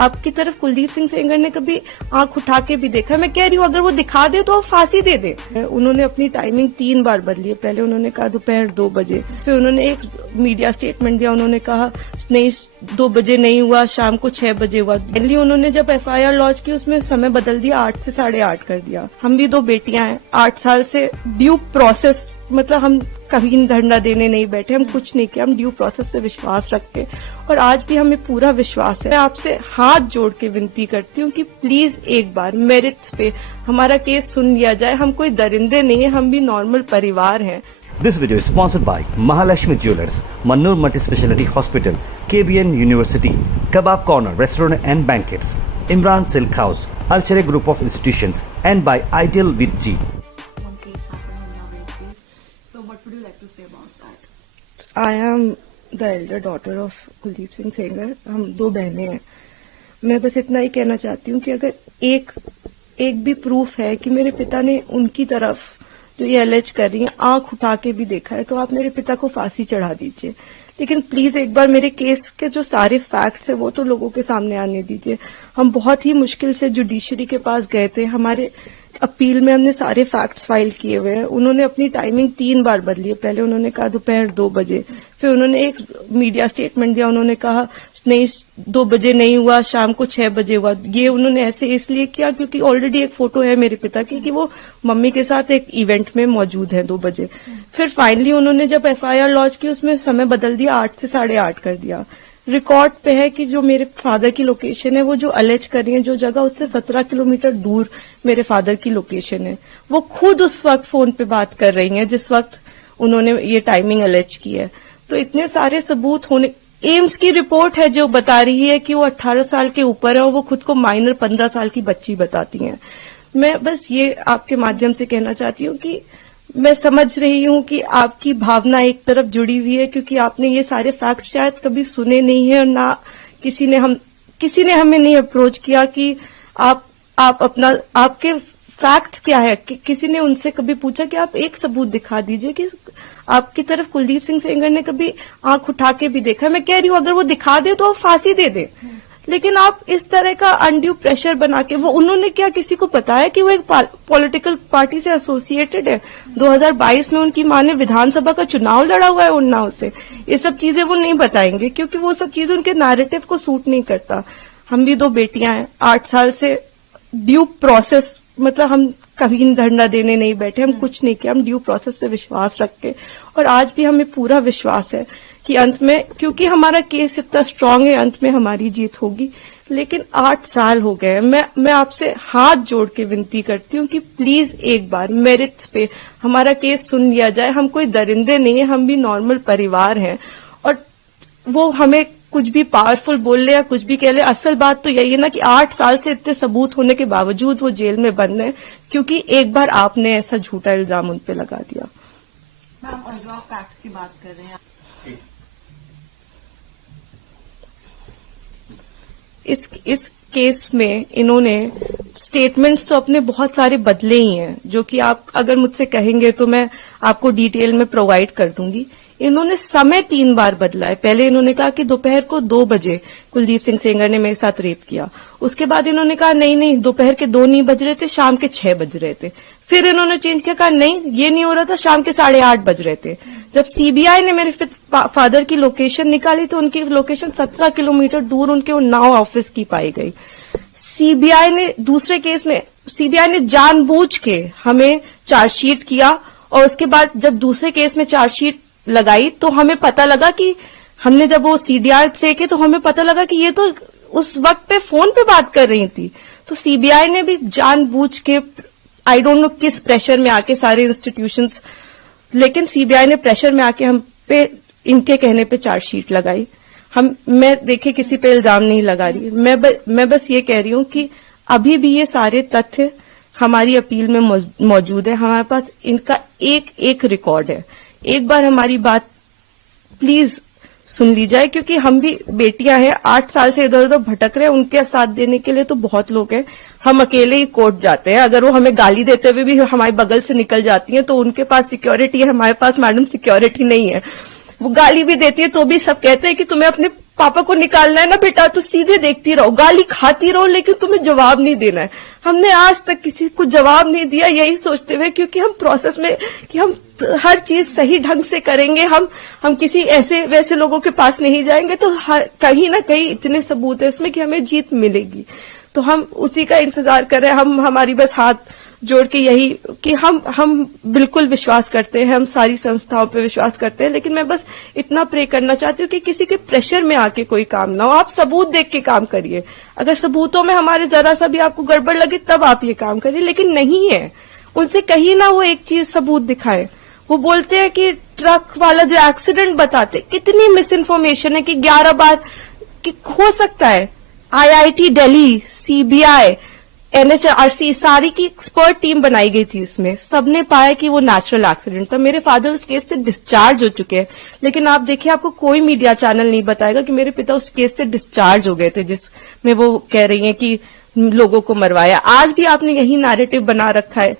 आपकी तरफ कुलदीप सिंह सेंगर ने कभी आंख उठा के भी देखा? मैं कह रही हूँ अगर वो दिखा दे तो वो फांसी दे दे। उन्होंने अपनी टाइमिंग 3 बार बदली है। पहले उन्होंने कहा दोपहर 2 बजे, फिर उन्होंने एक मीडिया स्टेटमेंट दिया, उन्होंने कहा नहीं 2 बजे नहीं हुआ, शाम को 6 बजे हुआ। पहले उन्होंने जब FIR लॉन्च की उसमें समय बदल दिया, 8 से 8:30 कर दिया। हम भी 2 बेटियां हैं, 8 साल से ड्यू प्रोसेस, मतलब हम कभी धरना देने नहीं बैठे, हम कुछ नहीं किया, हम ड्यू प्रोसेस पे विश्वास रखते और आज भी हमें पूरा विश्वास है। मैं आपसे हाथ जोड़ के विनती करती हूँ कि प्लीज एक बार मेरिट्स पे हमारा केस सुन लिया जाए। हम कोई दरिंदे नहीं है, हम भी नॉर्मल परिवार हैं। This video is sponsored by Mahalakshmi Jewelers, Mannur Multi-Speciality Hospital, KBN University, Kebab Corner Restaurant and Banquets, Imran Silk House, Alchere Group of Institutions, and by Ideal with G. So what would you like to say about that? I am the elder daughter of Kuldeep Singh Sengar. हम 2 बहनें हैं। मैं बस इतना ही कहना चाहती हूँ कि अगर एक भी प्रूफ है कि मेरे पिता ने उनकी तरफ जो ये एलेज कर रही हैं आंख उठा के भी देखा है तो आप मेरे पिता को फांसी चढ़ा दीजिए। लेकिन प्लीज एक बार मेरे केस के जो सारे फैक्ट्स है वो तो लोगों के सामने आने दीजिए। हम बहुत ही मुश्किल से जुडिशरी के पास गए थे, हमारे अपील में हमने सारे फैक्ट्स फाइल किए हुए हैं। उन्होंने अपनी टाइमिंग 3 बार बदली है। पहले उन्होंने कहा दोपहर 2 बजे, फिर उन्होंने एक मीडिया स्टेटमेंट दिया, उन्होंने कहा नहीं 2 बजे नहीं हुआ, शाम को 6 बजे हुआ। ये उन्होंने ऐसे इसलिए किया क्योंकि ऑलरेडी एक फोटो है मेरे पिता की कि वो मम्मी के साथ एक इवेंट में मौजूद है 2 बजे। फिर फाइनली उन्होंने जब FIR लॉन्च की उसमें समय बदल दिया, 8 से 8:30 कर दिया। रिकॉर्ड पे है कि जो मेरे फादर की लोकेशन है, वो जो अलेज कर रही है जो जगह, उससे 17 किलोमीटर दूर मेरे फादर की लोकेशन है। वो खुद उस वक्त फोन पे बात कर रही हैं जिस वक्त उन्होंने ये टाइमिंग अलेज की है। तो इतने सारे सबूत होने, एम्स की रिपोर्ट है जो बता रही है कि वो 18 साल के ऊपर है और वो खुद को माइनर 15 साल की बच्ची बताती हैं। मैं बस ये आपके माध्यम से कहना चाहती हूँ कि मैं समझ रही हूँ कि आपकी भावना एक तरफ जुड़ी हुई है क्योंकि आपने ये सारे फैक्ट शायद कभी सुने नहीं है और ना किसी ने हमें नहीं अप्रोच किया कि आप अपना आपके फैक्ट्स क्या है। किसी ने उनसे कभी पूछा कि आप एक सबूत दिखा दीजिए कि आपकी तरफ कुलदीप सिंह सेंगर ने कभी आंख उठा के भी देखा? मैं कह रही हूँ अगर वो दिखा दे तो वो फांसी दे दे। लेकिन आप इस तरह का अनड्यू प्रेशर बना के, वो उन्होंने क्या किसी को बताया कि वो एक पॉलिटिकल पार्टी से एसोसिएटेड है? 2022 में उनकी मां ने विधानसभा का चुनाव लड़ा हुआ है उन्नाव से। ये सब चीजें वो नहीं बताएंगे क्योंकि वो सब चीजें उनके नैरेटिव को सूट नहीं करता। हम भी 2 बेटियां हैं, 8 साल से ड्यू प्रोसेस, मतलब हम कभी धरना देने नहीं बैठे, हम कुछ नहीं किया, हम ड्यू प्रोसेस पे विश्वास रखते और आज भी हमें पूरा विश्वास है कि अंत में, क्योंकि हमारा केस इतना स्ट्रांग है, अंत में हमारी जीत होगी। लेकिन 8 साल हो गए। मैं आपसे हाथ जोड़ के विनती करती हूँ कि प्लीज एक बार मेरिट्स पे हमारा केस सुन लिया जाए। हम कोई दरिंदे नहीं है, हम भी नॉर्मल परिवार हैं और वो हमें कुछ भी पावरफुल बोल ले या कुछ भी कह ले, असल बात तो यही है ना कि 8 साल से इतने सबूत होने के बावजूद वो जेल में बंद है क्योंकि एक बार आपने ऐसा झूठा इल्जाम उन पे लगा दिया। मैम, और जो आप फैक्ट्स की बात कर रहे हैं, इस केस में इन्होंने स्टेटमेंट्स तो अपने बहुत सारे बदले ही हैं जो कि आप अगर मुझसे कहेंगे तो मैं आपको डिटेल में प्रोवाइड कर दूंगी। इन्होंने समय 3 बार बदला है। पहले इन्होंने कहा कि दोपहर को 2 बजे कुलदीप सिंह सेंगर ने मेरे साथ रेप किया। उसके बाद इन्होंने कहा नहीं दोपहर के 2 नहीं बज रहे थे, शाम के 6 बज रहे थे। फिर इन्होंने चेंज किया, कहा नहीं ये नहीं हो रहा था, शाम के 8:30 बज रहे थे। जब सीबीआई ने मेरे फादर की लोकेशन निकाली तो उनकी लोकेशन 17 किलोमीटर दूर उनके उन्नाव ऑफिस की पाई गई। सीबीआई ने दूसरे केस में जानबूझ के हमें चार्जशीट किया और उसके बाद जब दूसरे केस में चार्जशीट लगाई तो हमें पता लगा कि हमने जब वो सीडीआर से तो हमें पता लगा कि ये तो उस वक्त पे फोन पे बात कर रही थी। तो सीबीआई ने भी जानबूझ के, आई डोंट नो किस प्रेशर में आके सारे इंस्टीट्यूशंस, लेकिन सीबीआई ने प्रेशर में आके हम पे इनके कहने पे चार्जशीट लगाई। मैं देखिए किसी पे इल्जाम नहीं लगा रही, मैं बस ये कह रही हूँ कि अभी भी ये सारे तथ्य हमारी अपील में मौजूद है। हमारे पास इनका एक रिकॉर्ड है। एक बार हमारी बात प्लीज सुन ली जाए क्योंकि हम भी बेटियां हैं, 8 साल से इधर उधर भटक रहे हैं। उनके साथ देने के लिए तो बहुत लोग हैं। हम अकेले ही कोर्ट जाते हैं, अगर वो हमें गाली देते हुए भी हमारे बगल से निकल जाती हैं तो उनके पास सिक्योरिटी है, हमारे पास मैडम सिक्योरिटी नहीं है। वो गाली भी देती है तो भी सब कहते हैं कि तुम्हें अपने पापा को निकालना है ना बेटा तो सीधे देखती रहो, गाली खाती रहो, लेकिन तुम्हें जवाब नहीं देना है। हमने आज तक किसी को जवाब नहीं दिया, यही सोचते हुए, क्योंकि हम प्रोसेस में कि हम हर चीज सही ढंग से करेंगे, हम किसी ऐसे वैसे लोगों के पास नहीं जाएंगे, तो कहीं ना कहीं इतने सबूत है इसमें कि हमें जीत मिलेगी। तो हम उसी का इंतजार कर रहे हैं। हमारी बस हाथ जोड़ के यही कि हम बिल्कुल विश्वास करते हैं, हम सारी संस्थाओं पे विश्वास करते हैं, लेकिन मैं बस इतना प्रे करना चाहती हूँ कि किसी के प्रेशर में आके कोई काम ना हो। आप सबूत देख के काम करिए, अगर सबूतों में हमारे जरा सा भी आपको गड़बड़ लगे तब आप ये काम करिए, लेकिन नहीं है, उनसे कहीं ना वो एक चीज सबूत दिखाए। वो बोलते हैं कि ट्रक वाला जो एक्सीडेंट बताते, कितनी मिस इन्फॉर्मेशन है कि 11 बार कि हो सकता है IIT दिल्ली, CBI, NHRC सारी की एक्सपर्ट टीम बनाई गई थी, इसमें सबने पाया कि वो नेचुरल एक्सीडेंट था। मेरे फादर उस केस से डिस्चार्ज हो चुके हैं, लेकिन आप देखिए आपको कोई मीडिया चैनल नहीं बताएगा कि मेरे पिता उस केस से डिस्चार्ज हो गए थे, जिसमें वो कह रही हैं कि लोगों को मरवाया। आज भी आपने यही नैरेटिव बना रखा है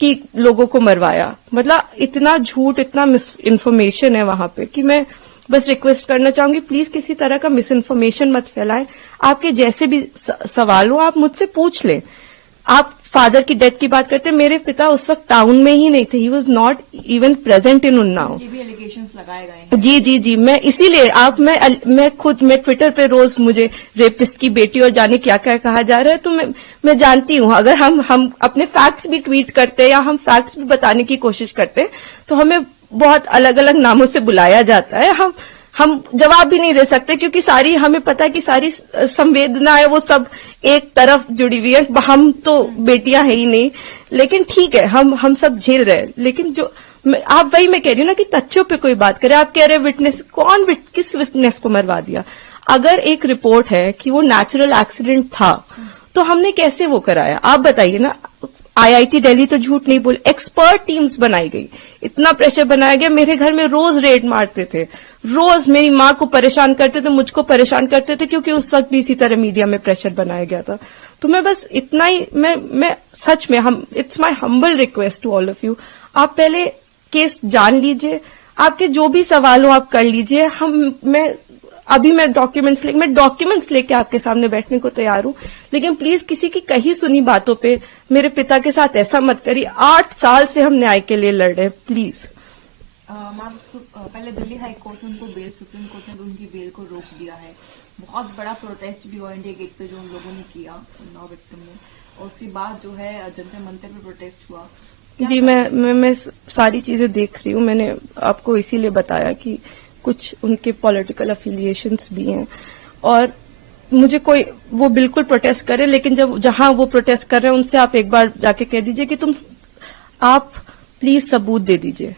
कि लोगों को मरवाया। मतलब इतना झूठ, इतना मिस इन्फॉर्मेशन है वहां पे कि मैं बस रिक्वेस्ट करना चाहूंगी, प्लीज किसी तरह का मिस इन्फॉर्मेशन मत फैलाएं। आपके जैसे भी सवाल हो आप मुझसे पूछ लें। आप फादर की डेथ की बात करते हैं, मेरे पिता उस वक्त टाउन में ही नहीं थे, he was not even present in Unnao. ये भी एलिगेशंस लगाए गए हैं। जी, मैं इसीलिए मैं ट्विटर पे रोज मुझे रेपिस्ट की बेटी और जाने क्या क्या कहा जा रहा है, तो मैं जानती हूँ अगर हम अपने फैक्ट्स भी ट्वीट करते हैं या हम फैक्ट्स भी बताने की कोशिश करते हैं तो हमें बहुत अलग अलग नामों से बुलाया जाता है। हम जवाब भी नहीं दे सकते, क्योंकि सारी हमें पता है कि सारी संवेदना है वो सब एक तरफ जुड़ी हुई है। हम तो बेटियां है ही नहीं, लेकिन ठीक है हम सब झेल रहे हैं। लेकिन जो आप वही मैं कह रही हूँ ना कि तथ्यों पे कोई बात करे। आप कह रहे विटनेस, किस विटनेस को मरवा दिया? अगर एक रिपोर्ट है कि वो नेचुरल एक्सीडेंट था तो हमने कैसे वो कराया? आप बताइए ना। IIT दिल्ली तो झूठ नहीं बोले, एक्सपर्ट टीम्स बनाई गई, इतना प्रेशर बनाया गया। मेरे घर में रोज रेड मारते थे, रोज मेरी माँ को परेशान करते थे, मुझको परेशान करते थे, क्योंकि उस वक्त भी इसी तरह मीडिया में प्रेशर बनाया गया था। तो मैं बस इतना ही मैं सच में it's my humble request to all of you, आप पहले केस जान लीजिए, आपके जो भी सवाल हो आप कर लीजिए। मैं डॉक्यूमेंट्स लेके आपके सामने बैठने को तैयार हूं, लेकिन प्लीज किसी की कही सुनी बातों पे मेरे पिता के साथ ऐसा मत करिए। 8 साल से हम न्याय के लिए लड़ रहे हैं, प्लीज। मैम, पहले दिल्ली हाई कोर्ट में उनको बेल, सुप्रीम कोर्ट ने तो उनकी बेल को रोक दिया है। बहुत बड़ा प्रोटेस्ट भी हुआ इंडिया गेट पे जो उन लोगों ने किया, उन्नाव विक्टिम ने, और उसके बाद जो है जंतर मंतर पे प्रोटेस्ट हुआ। जी, मैं सारी चीजें देख रही हूँ। मैंने आपको इसीलिए बताया कि कुछ उनके पॉलिटिकल अफिलिएशंस भी हैं, और मुझे कोई वो बिल्कुल प्रोटेस्ट करे, लेकिन जहां वो प्रोटेस्ट कर रहे हैं उनसे आप एक बार जाके कह दीजिए कि आप प्लीज सबूत दे दीजिए,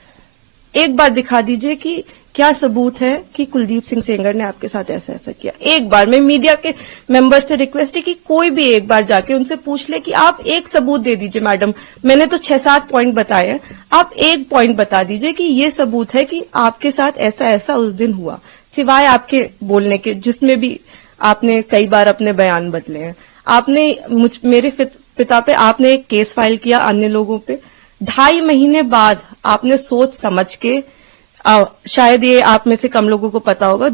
एक बार दिखा दीजिए कि क्या सबूत है कि कुलदीप सिंह सेंगर ने आपके साथ ऐसा ऐसा किया। एक बार मैं मीडिया के मेंबर से रिक्वेस्ट है कि कोई भी एक बार जाके उनसे पूछ ले कि आप एक सबूत दे दीजिए। मैडम, मैंने तो 6-7 पॉइंट बताए हैं, आप एक पॉइंट बता दीजिए कि ये सबूत है कि आपके साथ ऐसा ऐसा उस दिन हुआ, सिवाय आपके बोलने के, जिसमें भी आपने कई बार अपने बयान बदले हैं। आपने मेरे पिता पे आपने एक केस फाइल किया, अन्य लोगों पे 2.5 महीने बाद आपने सोच समझ के, शायद ये आप में से कम लोगों को पता होगा,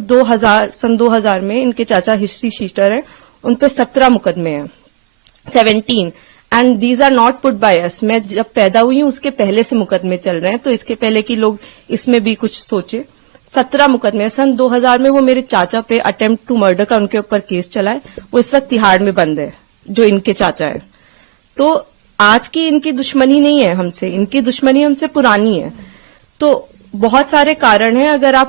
सन 2000 में इनके चाचा हिस्ट्री शीटर हैं, उन पे 17 मुकदमे हैं, 17, and these are not put by us. मैं जब पैदा हुई हूं उसके पहले से मुकदमे चल रहे हैं, तो इसके पहले कि लोग इसमें भी कुछ सोचे। 17 मुकदमे सन 2000 में वो मेरे चाचा पे अटेम्प्ट टू मर्डर का उनके ऊपर केस चला है, वो इस वक्त तिहाड़ में बंद है, जो इनके चाचा है। तो आज की इनकी दुश्मनी नहीं है हमसे, इनकी दुश्मनी हमसे पुरानी है। तो बहुत सारे कारण हैं। अगर आप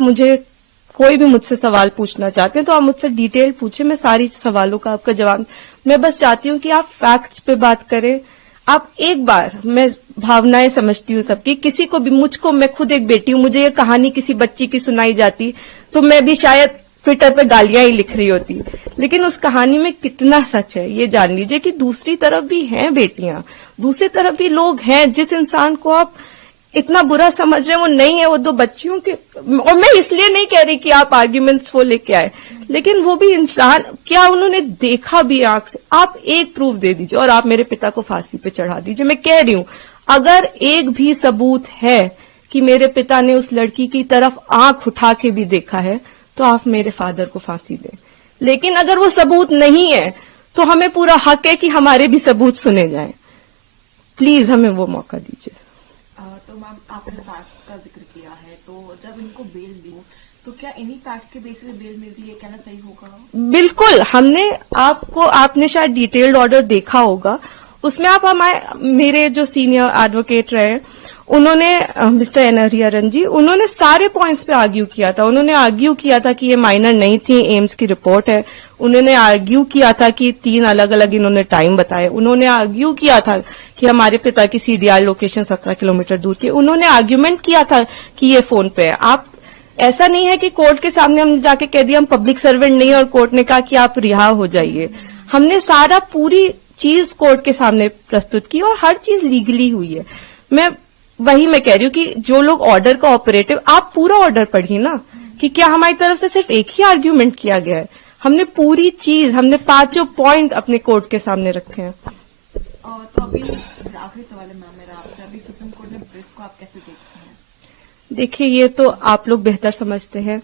कोई भी मुझसे सवाल पूछना चाहते हैं तो आप मुझसे डिटेल पूछे, मैं सारी सवालों का आपका जवाब। मैं बस चाहती हूँ कि आप फैक्ट्स पे बात करें। आप एक बार, मैं भावनाएं समझती हूँ सबकी, किसी को भी, मैं खुद एक बेटी हूँ, मुझे ये कहानी किसी बच्ची की सुनाई जाती तो मैं भी शायद ट्विटर पे गालियां ही लिख रही होती, लेकिन उस कहानी में कितना सच है ये जान लीजिए कि दूसरी तरफ भी हैं बेटियां, दूसरी तरफ भी लोग हैं। जिस इंसान को आप इतना बुरा समझ रहे हैं वो नहीं है, वो 2 बच्चियों के, और मैं इसलिए नहीं कह रही कि आप आर्ग्यूमेंट्स वो लेके आए, लेकिन वो भी इंसान, क्या उन्होंने देखा भी आंख से? आप एक प्रूफ दे दीजिए और आप मेरे पिता को फांसी पे चढ़ा दीजिए। मैं कह रही हूं, अगर एक भी सबूत है कि मेरे पिता ने उस लड़की की तरफ आंख उठा के भी देखा है तो आप मेरे फादर को फांसी दें। लेकिन अगर वो सबूत नहीं है तो हमें पूरा हक है कि हमारे भी सबूत सुने जाएं। प्लीज हमें वो मौका दीजिए। तो मैम आपने फैक्ट्स का जिक्र किया है, तो जब इनको बेल दी तो क्या इन्हीं फैक्ट्स के बेसिस पे बेल मिलती है, कहना सही होगा? बिल्कुल, आपने शायद डिटेल्ड ऑर्डर देखा होगा, उसमें आप मेरे जो सीनियर एडवोकेट रहे उन्होंने मिस्टर एन हरिहरन जी, उन्होंने सारे पॉइंट्स पे आर्ग्यू किया था। उन्होंने आर्ग्यू किया था कि ये माइनर नहीं थी, एम्स की रिपोर्ट है। उन्होंने आर्ग्यू किया था कि 3 अलग अलग इन्होंने टाइम बताए। उन्होंने आर्ग्यू किया था कि हमारे पिता की सीडीआर लोकेशन 17 किलोमीटर दूर की। उन्होंने आर्ग्यूमेंट किया था कि ये फोन पे है। आप ऐसा नहीं है कि कोर्ट के सामने हमने जाके कह दिया हम पब्लिक सर्वेंट नहीं है और कोर्ट ने कहा कि आप रिहा हो जाइए। हमने सारा पूरी चीज कोर्ट के सामने प्रस्तुत की और हर चीज लीगली हुई है। मैं कह रही हूँ कि जो लोग ऑर्डर का ऑपरेटिव, आप पूरा ऑर्डर पढ़िए ना कि क्या हमारी तरफ से सिर्फ एक ही आर्ग्यूमेंट किया गया है। हमने पूरी चीज, हमने 5 पॉइंट अपने कोर्ट के सामने रखे हैं। तो अभी आखिरी सवाल है मैम मेरा आपसे, अभी सुप्रीम कोर्ट ने ब्रीफ को आप कैसे देखते हैं? देखिए, ये तो आप लोग बेहतर समझते हैं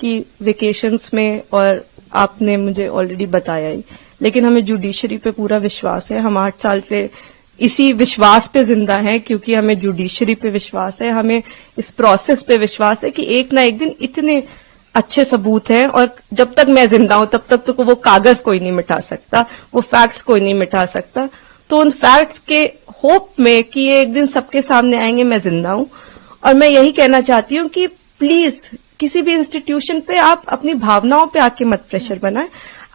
कि वेकेशंस में, और आपने मुझे ऑलरेडी बताया ही, लेकिन हमें जुडिशरी पे पूरा विश्वास है। हम 8 साल से इसी विश्वास पे जिंदा हैं क्योंकि हमें जुडिशरी पे विश्वास है, हमें इस प्रोसेस पे विश्वास है कि एक ना एक दिन इतने अच्छे सबूत हैं, और जब तक मैं जिंदा हूं तब तक तो वो कागज कोई नहीं मिटा सकता, वो फैक्ट्स कोई नहीं मिटा सकता। तो उन फैक्ट्स के होप में कि ये एक दिन सबके सामने आएंगे, मैं जिंदा हूं। और मैं यही कहना चाहती हूं कि प्लीज किसी भी इंस्टीट्यूशन पे आप अपनी भावनाओं पे आके मत प्रेशर बनाएं।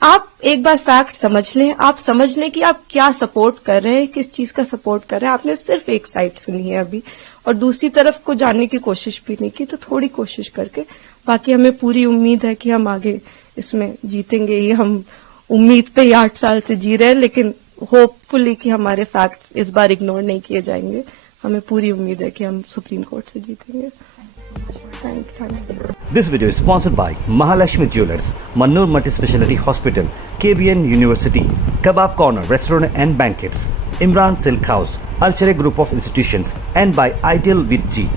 आप एक बार फैक्ट समझ लें, आप समझ लें कि आप क्या सपोर्ट कर रहे हैं, किस चीज का सपोर्ट कर रहे हैं। आपने सिर्फ एक साइड सुनी है अभी, और दूसरी तरफ को जानने की कोशिश भी नहीं की, तो थोड़ी कोशिश करके, बाकी हमें पूरी उम्मीद है कि हम आगे इसमें जीतेंगे। ये हम उम्मीद पे ही 8 साल से जी रहे हैं, लेकिन होपफुली कि हमारे फैक्ट्स इस बार इग्नोर नहीं किए जाएंगे। हमें पूरी उम्मीद है कि हम सुप्रीम कोर्ट से जीतेंगे। Thank you. This video is sponsored by Mahalakshmi Jewelers, Mannur Multi-Speciality Hospital, KBN University, Kebab Corner Restaurant and Banquets, Imran Silk House, Archery Group of Institutions, and by Ideal with G.